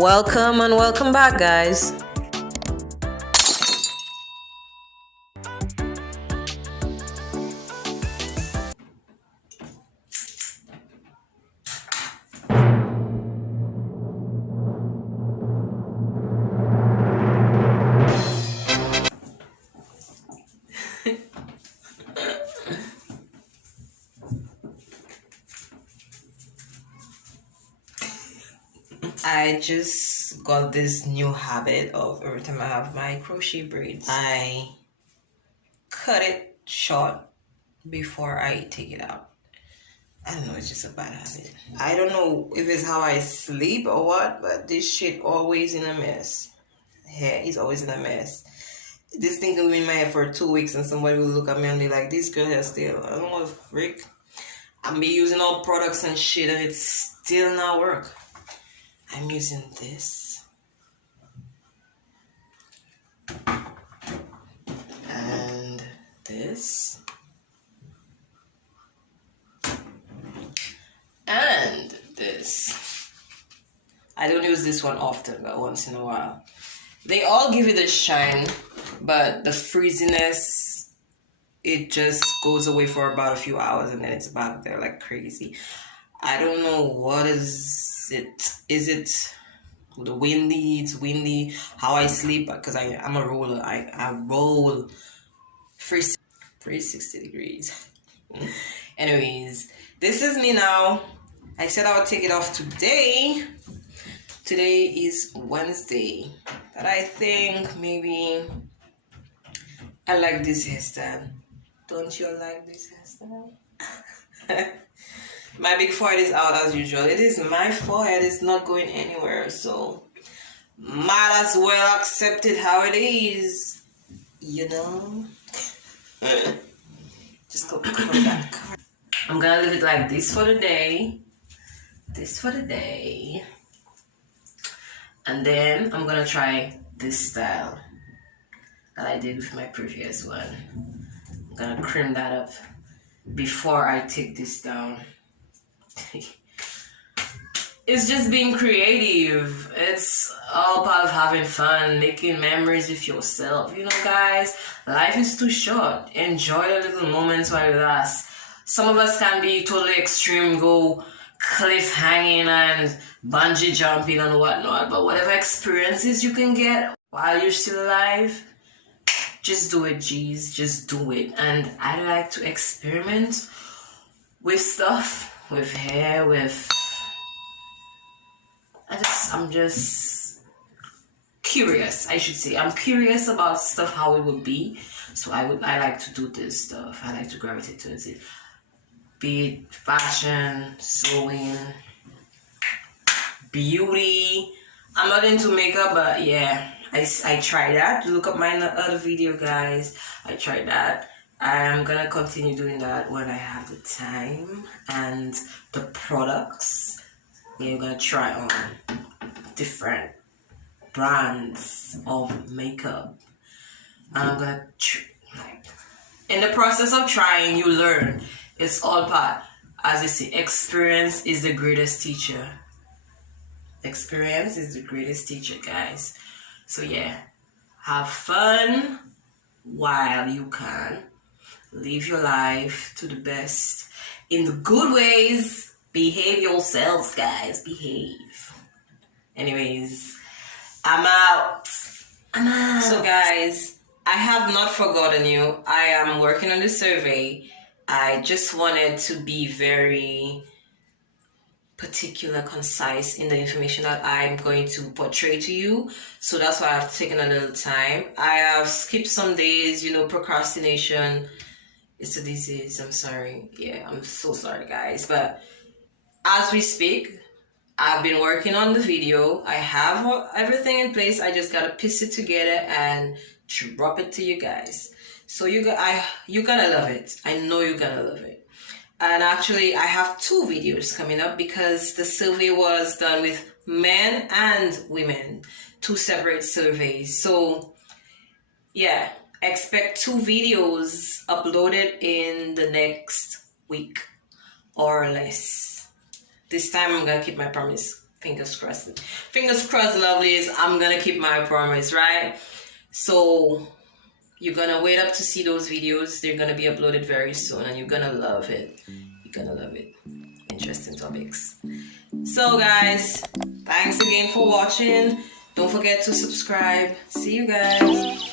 Welcome and welcome back, guys. I just got this new habit of every time I have my crochet braids, I cut it short before I take it out. I don't know, it's just a bad habit. I don't know if it's how I sleep or what, but this shit always in a mess. Hair is always in a mess. This thing can be in my hair for 2 weeks and somebody will look at me and be like, this girl hair still, I don't know what freak. I'm be using all products and shit and it's still not work. I'm using this and this and this. I don't use this one often, but once in a while. They all give it a shine, but the frizziness, it just goes away for about a few hours and then it's back there like crazy. I don't know what is it. Is it the windy? It's windy. How I sleep, because I'm a roller. I roll 360 degrees. Anyways, this is me now. I said I would take it off today. Today is Wednesday. But I think maybe I like this hairstyle. Don't you like this hairstyle? My big forehead is out as usual. It is my forehead. It's not going anywhere. So might as well accept it how it is. You know? Just go cover that. I'm going to leave it like this for the day. This for the day. And then I'm going to try this style that I did with my previous one. I'm going to trim that up before I take this down. It's just being creative. It's all part of having fun, making memories with yourself. You know, guys, life is too short. Enjoy the little moments while it lasts. Some of us can be totally extreme, go cliff hanging and bungee jumping and whatnot, but whatever experiences you can get while you're still alive, just do it, G's. Just do it. And I like to experiment with stuff. With hair, I'm just curious, I should say. I'm curious about stuff, how it would be. So I like to do this stuff. I like to gravitate towards it. Be it fashion, sewing, beauty. I'm not into makeup, but yeah, I try that. Look up my other video, guys. I tried that. I'm gonna continue doing that when I have the time and the products. We're gonna try on different brands of makeup. And I'm gonna in the process of trying, you learn. It's all part. As I say, experience is the greatest teacher. Experience is the greatest teacher, guys. So yeah, have fun while you can. Live your life to the best in the good ways. Behave yourselves, guys. Behave. Anyways, I'm out. So guys, I have not forgotten you. I am working on the survey. I just wanted to be very particular, concise in the information that I'm going to portray to you. So that's why I've taken a little time. I have skipped some days, procrastination. It's a disease. I'm sorry. Yeah, I'm so sorry, guys. But as we speak, I've been working on the video. I have everything in place. I just gotta piece it together and drop it to you guys. So you're gonna love it. I know you're gonna love it. And actually, I have 2 videos coming up because the survey was done with men and women, 2 separate surveys. So yeah. Expect 2 videos uploaded in the next week or less. This time I'm gonna keep my promise. Fingers crossed. Fingers crossed, lovelies. I'm gonna keep my promise, right? So you're gonna wait up to see those videos. They're gonna be uploaded very soon, and you're gonna love it. You're gonna love it. Interesting topics. So guys, thanks again for watching. Don't forget to subscribe. See you guys.